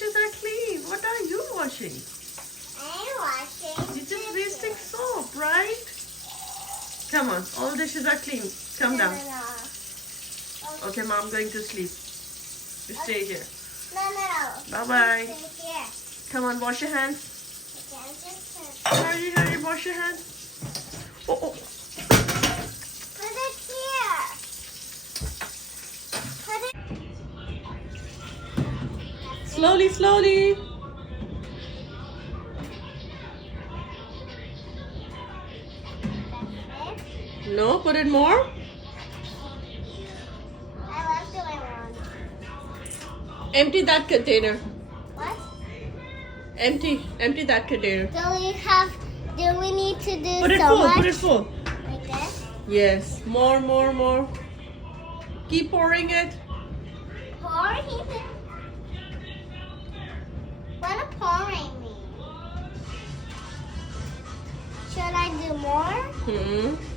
dishes are clean. What are you washing? I'm washing. You're just wasting soap, right? Come on, all dishes are clean. Come down. No. Okay, Mom, going to sleep. You stay here. No. Bye-bye. Stay here. Come on, wash your hands. Okay, just Hurry, hurry, wash your hands. Oh, oh. put it here. Put it. Slowly, slowly. No, put it more. I love doing one. Empty that container. What? Empty that container. Do we need to do Put it so full, much? put it full. Like this? Yes, more. Keep pouring it. Pouring it? What a pouring mean? Should I do more? Hmm.